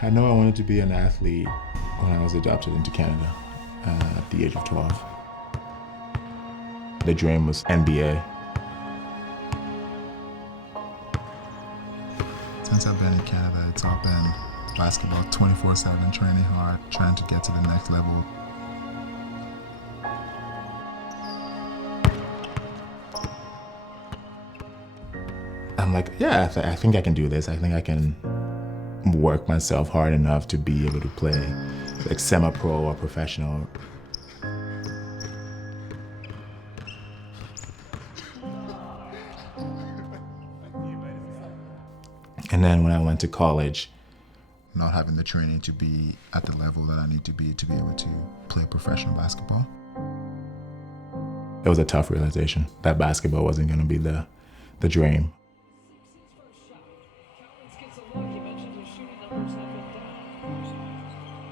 I know I wanted to be an athlete when I was adopted into Canada at the age of 12. The dream was NBA. Since I've been in Canada, it's all been basketball 24/7, training hard, trying to get to the next level. I'm like, yeah, I think I can do this. I think I can work myself hard enough to be able to play like semi-pro or professional. And then when I went to college, not having the training to be at the level that I need to be able to play professional basketball. It was a tough realization that basketball wasn't going to be the dream.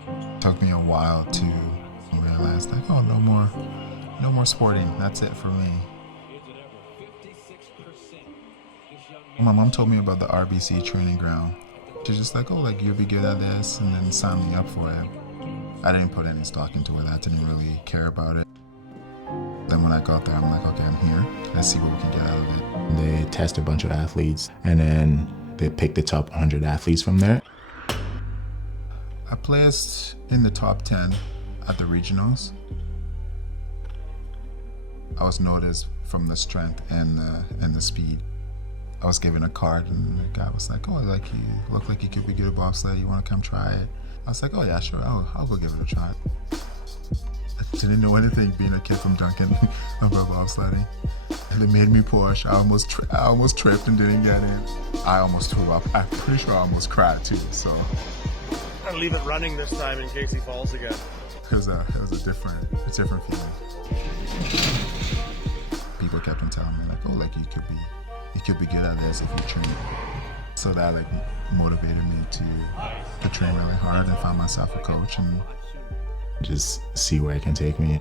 It took me a while to realize like, oh, no more sporting. That's it for me. My mom told me about the RBC Training Ground. She's just like, oh, like you'll be good at this, and then sign me up for it. I didn't put any stock into it. I didn't really care about it. Then when I got there, I'm like, okay, I'm here. Let's see what we can get out of it. They test a bunch of athletes, and then they pick the top 100 athletes from there. I placed in the top 10 at the regionals. I was noticed from the strength and the speed. I was given a card, and the guy was like, oh, like you look like you could be good at bobsleigh. You want to come try it? I was like, oh yeah, sure, I'll go give it a try. I didn't know anything being a kid from Duncan about bobsledding. And they made me push. I almost tripped and didn't get it. I almost threw up. I'm pretty sure I almost cried too, so. I'll leave it running this time in case he falls again. It was a different feeling. People kept on telling me like, oh, like you could be good at this if you train. So that like motivated me to train really hard and find myself a coach and just see where it can take me.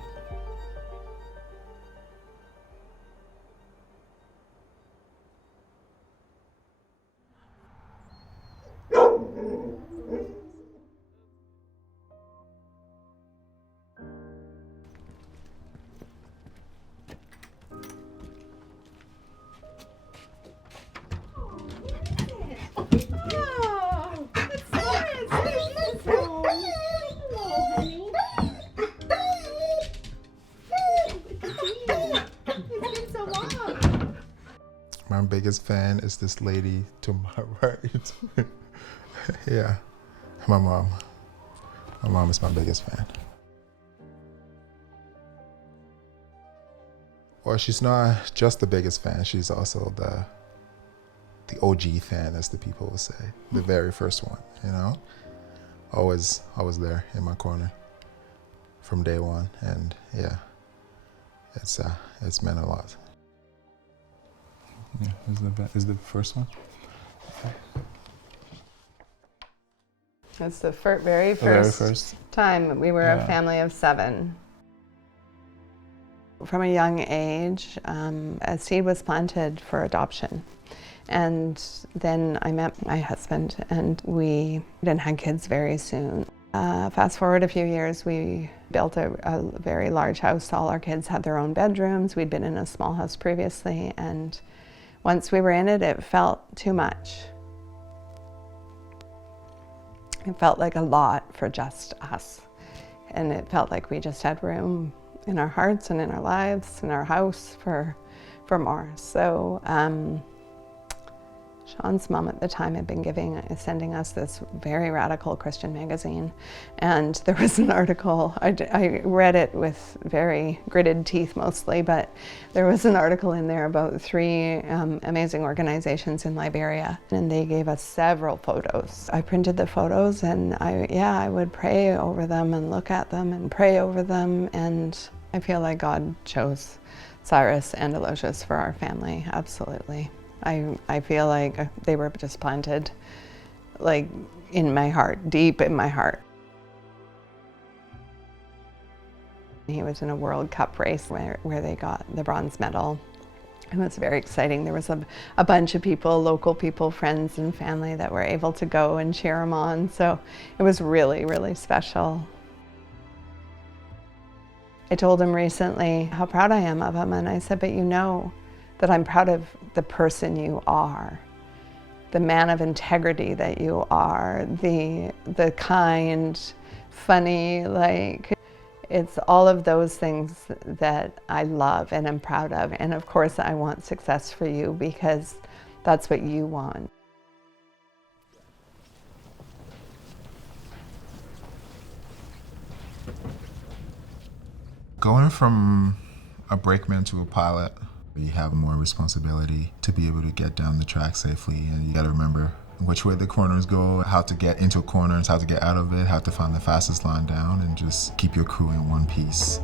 My biggest fan is this lady to my right. Yeah, my mom. My mom is my biggest fan. Well, she's not just the biggest fan, she's also the OG fan, as the people will say. The very first one, you know? Always there in my corner from day one, and yeah, it's meant a lot. Yeah, is the first one? That's the very first time we were a family of 7. From a young age, a seed was planted for adoption. And then I met my husband, and we then had kids very soon. Fast forward a few years, we built a very large house. All our kids had their own bedrooms. We'd been in a small house previously, and once we were in it, it felt too much. It felt like a lot for just us. And it felt like we just had room in our hearts and in our lives, in our house for more. So Sean's mom at the time had been sending us this very radical Christian magazine. And there was an article, I read it with very gritted teeth mostly, but there was an article in there about 3 amazing organizations in Liberia. And they gave us several photos. I printed the photos, and I would pray over them and look at them and pray over them. And I feel like God chose Cyrus and Aloysius for our family, absolutely. I feel like they were just planted like in my heart, deep in my heart. He was in a World Cup race where they got the bronze medal. It was very exciting. There was a bunch of people, local people, friends and family that were able to go and cheer him on. So it was really, really special. I told him recently how proud I am of him, and I said, but you know that I'm proud of the person you are, the man of integrity that you are, the kind, funny, like, it's all of those things that I love and am proud of. And of course I want success for you because that's what you want. Going from a brakeman to a pilot, you have more responsibility to be able to get down the track safely, and you got to remember which way the corners go, how to get into corners, how to get out of it, how to find the fastest line down, and just keep your crew in one piece.